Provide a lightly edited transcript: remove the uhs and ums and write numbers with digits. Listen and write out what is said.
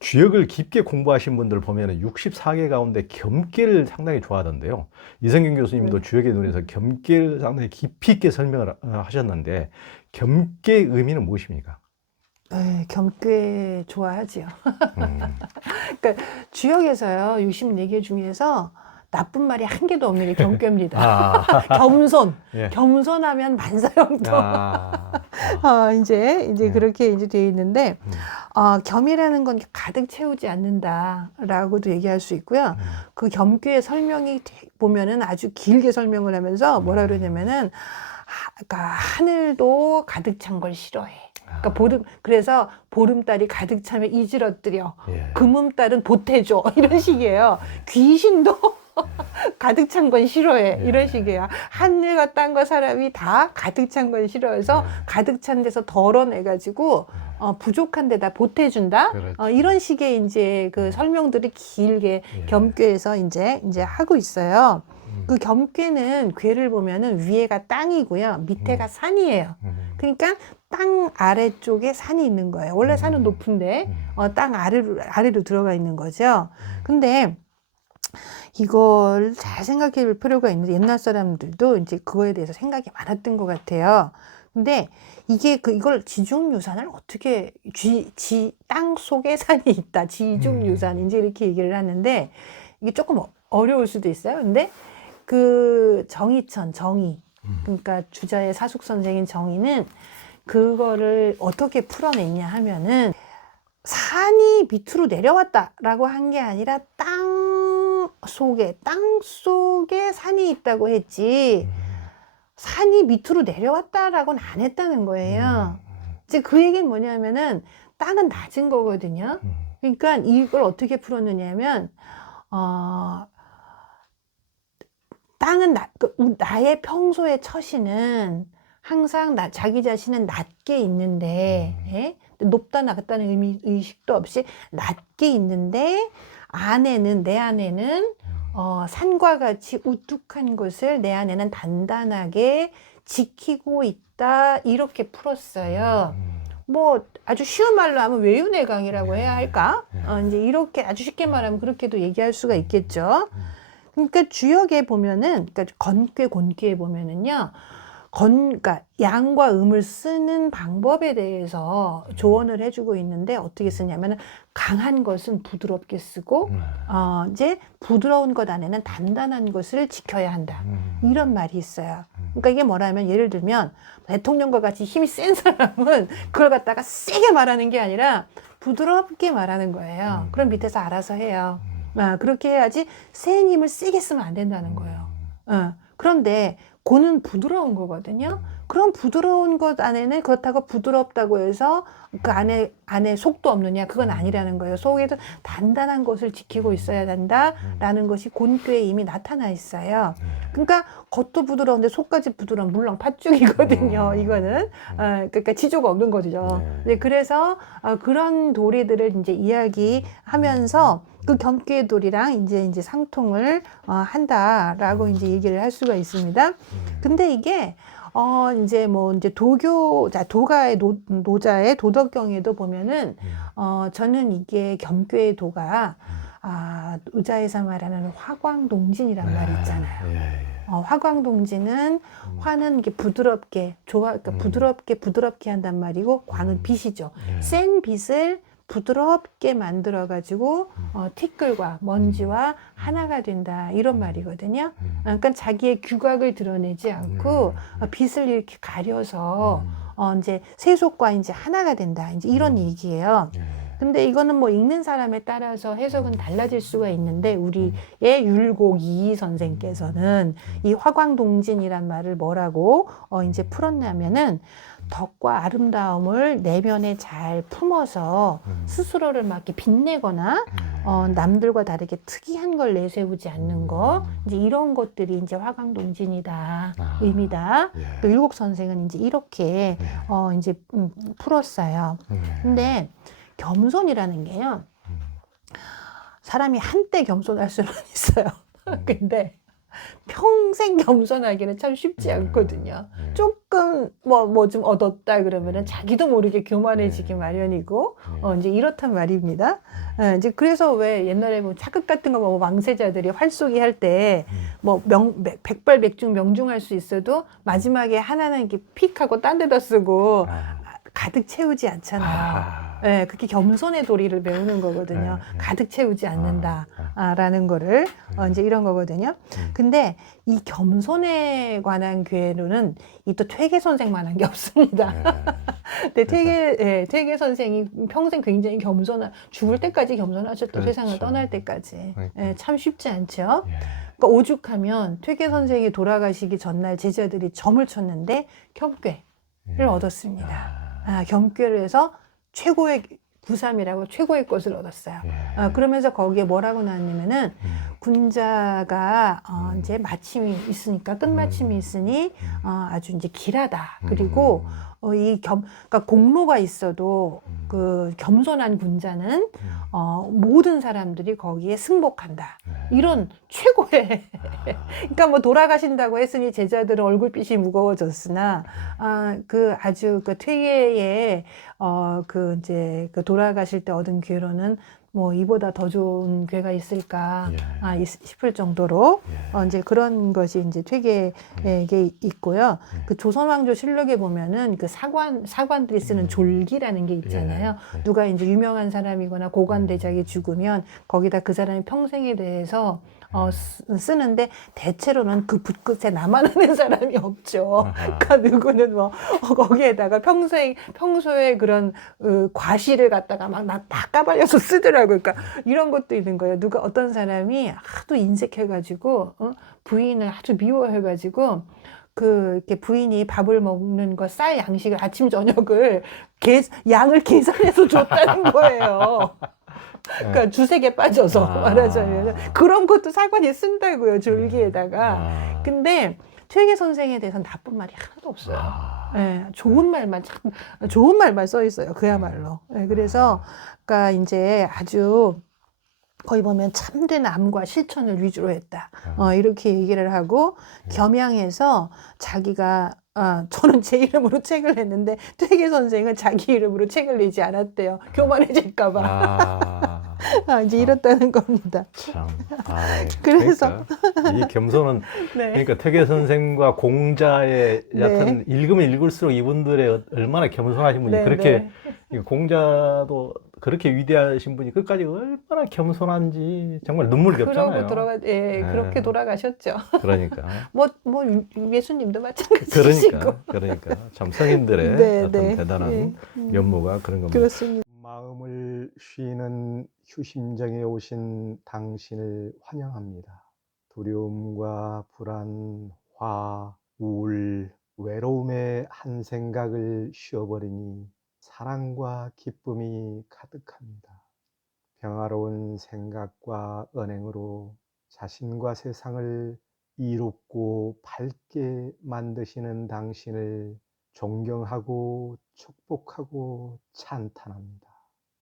주역을 깊게 공부하신 분들 보면은 64개 가운데 겸계를 상당히 좋아하던데요. 이성경 교수님도 주역의 눈에서 겸계를 상당히 깊이 있게 설명을 하셨는데, 겸계의 의미는 무엇입니까? 네, 겸꽤 좋아하지요. 음. 그러니까 주역에서요, 64개 중에서 나쁜 말이 한 개도 없는 게 겸괴입니다. 아, 겸손. 예. 겸손하면 만사형통. 아, 이제 예. 그렇게 이제 되어 있는데, 음. 겸이라는 건 가득 채우지 않는다라고도 얘기할 수 있고요. 그 겸괴의 설명이 보면은 아주 길게 설명을 하면서 뭐라 그러냐면은, 그러니까 하늘도 가득 찬 걸 싫어해. 그러니까 그래서 보름달이 가득 차면 이지러뜨려. 예. 금음달은 보태줘. 이런 식이에요. 귀신도 가득 찬 건 싫어해. 이런 식이에요. 하늘과 땅과 사람이 다 가득 찬 건 싫어해서 가득 찬 데서 덜어내가지고 부족한 데다 보태준다. 그렇죠. 이런 식의 이제 그 설명들을 길게 겸괴해서 이제 하고 있어요. 그 겸괴는 괴를 보면은 위에가 땅이고요. 밑에가 산이에요. 그러니까 땅 아래쪽에 산이 있는 거예요. 원래 산은 높은데 땅 아래로 들어가 있는 거죠. 근데 이걸 잘 생각해 볼 필요가 있는데 옛날 사람들도 이제 그거에 대해서 생각이 많았던 것 같아요. 근데 이걸 지중유산을 어떻게 땅 속에 산이 있다. 지중유산 이제 이렇게 얘기를 하는데 이게 조금 어려울 수도 있어요. 근데 그 정의 그러니까 주자의 사숙 선생인 정의는 그거를 어떻게 풀어냈냐 하면은 산이 밑으로 내려왔다라고 한 게 아니라 땅 속에 산이 있다고 했지 산이 밑으로 내려왔다라고는 안 했다는 거예요. 이제 그 얘기는 뭐냐면은 땅은 낮은 거거든요. 그러니까 이걸 어떻게 풀었느냐면 땅은 나의 평소의 처신은 항상 자기 자신은 낮게 있는데 예? 높다 낮다는 의식도 없이 낮게 있는데 내 안에는 산과 같이 우뚝한 것을 내 안에는 단단하게 지키고 있다 이렇게 풀었어요. 뭐 아주 쉬운 말로 하면 외유내강이라고 해야 할까? 이제 이렇게 아주 쉽게 말하면 그렇게도 얘기할 수가 있겠죠. 그러니까 주역에 보면은, 그러니까 건괴, 곤괴에 보면은요, 그러니까 양과 음을 쓰는 방법에 대해서 조언을 해주고 있는데 어떻게 쓰냐면은 강한 것은 부드럽게 쓰고, 이제 부드러운 것 안에는 단단한 것을 지켜야 한다. 이런 말이 있어요. 그러니까 이게 뭐라면 예를 들면 대통령과 같이 힘이 센 사람은 그걸 갖다가 세게 말하는 게 아니라 부드럽게 말하는 거예요. 그럼 밑에서 알아서 해요. 그렇게 해야지 센 힘을 세게 쓰면 안 된다는 거예요. 그런데 고는 부드러운 거거든요. 그럼 부드러운 것 안에는 그렇다고 부드럽다고 해서 그 안에 속도 없느냐? 그건 아니라는 거예요. 속에도 단단한 것을 지키고 있어야 된다라는 것이 곤괴에 이미 나타나 있어요. 그러니까 겉도 부드러운데 속까지 부드러운 물론 팥죽이거든요. 이거는 그러니까 지조가 없는 거죠. 네, 그래서 그런 도리들을 이제 이야기하면서 그 겸괴의 도리랑 이제 상통을 한다라고 이제 얘기를 할 수가 있습니다. 근데 이게 이제 도가의 노자의 도덕경에도 보면은 저는 이게 겸괴의 도가 의자에서 말하는 화광동진이란 말이 있잖아요. 화광동진은 화는 이게 부드럽게 그러니까 부드럽게 한단 말이고 광은 빛이죠. 센 빛을 부드럽게 만들어 가지고 티끌과 먼지와 하나가 된다 이런 말이거든요. 그러니까 자기의 규각을 드러내지 않고 빛을 이렇게 가려서 이제 세속과 이제 하나가 된다 이제 이런 얘기예요. 근데 이거는 뭐 읽는 사람에 따라서 해석은 달라질 수가 있는데 우리의 율곡 이희 선생께서는 이 화광동진이란 말을 뭐라고 이제 풀었냐면은 덕과 아름다움을 내면에 잘 품어서 스스로를 막 이렇게 빛내거나 남들과 다르게 특이한 걸 내세우지 않는 거 이제 이런 것들이 이제 화광동진이다 의미다. 또 율곡 선생은 이제 이렇게 이제 풀었어요. 근데 겸손이라는 게요. 사람이 한때 겸손할 수는 있어요. 근데 평생 겸손하기는 참 쉽지 않거든요. 조금 뭐 좀 얻었다 그러면은 자기도 모르게 교만해지기 마련이고, 이제 이렇단 말입니다. 이제 그래서 왜 옛날에 뭐 사극 같은 거 뭐 왕세자들이 활쏘기 할 때 뭐 백발백중 명중할 수 있어도 마지막에 하나는 이렇게 픽 하고 딴 데다 쓰고 가득 채우지 않잖아요. 예, 그게 겸손의 도리를 배우는 거거든요. 가득 채우지 않는다라는 거를 이제 이런 거거든요. 근데 이 겸손에 관한 괴로는 이 또 퇴계 선생만한 게 없습니다. 근데 퇴계 선생이 평생 굉장히 죽을 때까지 겸손하셨죠. 그렇죠. 세상을 떠날 때까지. 그러니까. 예, 참 쉽지 않죠. 그러니까 오죽하면 퇴계 선생이 돌아가시기 전날 제자들이 점을 쳤는데 겸괴를 얻었습니다. 겸괴를 해서 최고의 구삼이라고 최고의 것을 얻었어요. 그러면서 거기에 뭐라고 나왔냐면은 군자가 이제 마침이 있으니까 끝마침이 있으니 아주 이제 길하다. 그리고 그러니까 공로가 있어도 그 겸손한 군자는 모든 사람들이 거기에 승복한다. 이런 최고의 그러니까 뭐 돌아가신다고 했으니 제자들은 얼굴빛이 무거워졌으나 그 아주 그 퇴계에 그 이제 그 돌아가실 때 얻은 괴로는 뭐 이보다 더 좋은 괴가 있을까 싶을 정도로 이제 그런 것이 이제 퇴계에 있고요. 그 조선왕조 실록에 보면은 그 사관들이 쓰는 졸기라는 게 있잖아요. 누가 이제 유명한 사람이거나 고관대작이 죽으면 거기다 그 사람의 평생에 대해서 쓰는데 대체로는 그 붓끝에 나만 아는 사람이 없죠. 그러니까 누구는 뭐 거기에다가 평소에 그런 과시를 갖다가 막 다 까발려서 쓰더라고요. 그러니까 이런 것도 있는 거예요. 누가 어떤 사람이 하도 인색해가지고 부인을 아주 미워해가지고 이렇게 부인이 밥을 먹는 거 쌀 양식을 아침 저녁을 양을 계산해서 줬다는 거예요. 그러니까 주색에 빠져서 말하자면 그런 것도 사관이 쓴다고요. 졸기에다가. 근데 퇴계 선생에 대해서는 나쁜 말이 하나도 없어요. 좋은 말만 써 있어요. 그야말로. 그래서 그러니까 이제 아주 거기 보면 참된 암과 실천을 위주로 했다. 이렇게 얘기를 하고 겸양해서 자기가 저는 제 이름으로 책을 냈는데 퇴계 선생은 자기 이름으로 책을 내지 않았대요. 교만해질까봐. 이제 이렇다는 겁니다. 참. 그래서 그러니까 이 겸손은 그러니까 퇴계 선생과 공자의 얕은 읽으면 읽을수록 이분들의 얼마나 겸손하신 분이 그렇게 공자도 그렇게 위대하신 분이 끝까지 얼마나 겸손한지 정말 눈물겹잖아요. 그렇게 돌아가셨죠. 그러니까. 뭐 예수님도 마찬가지시고. 그러니까 참 성인들의 어떤 대단한 면모가 그런 겁니다. 그렇습니다. 마음을 쉬는 휴심정에 오신 당신을 환영합니다. 두려움과 불안, 화, 우울, 외로움의 한 생각을 쉬어버리니 사랑과 기쁨이 가득합니다. 평화로운 생각과 언행으로 자신과 세상을 이롭고 밝게 만드시는 당신을 존경하고 축복하고 찬탄합니다.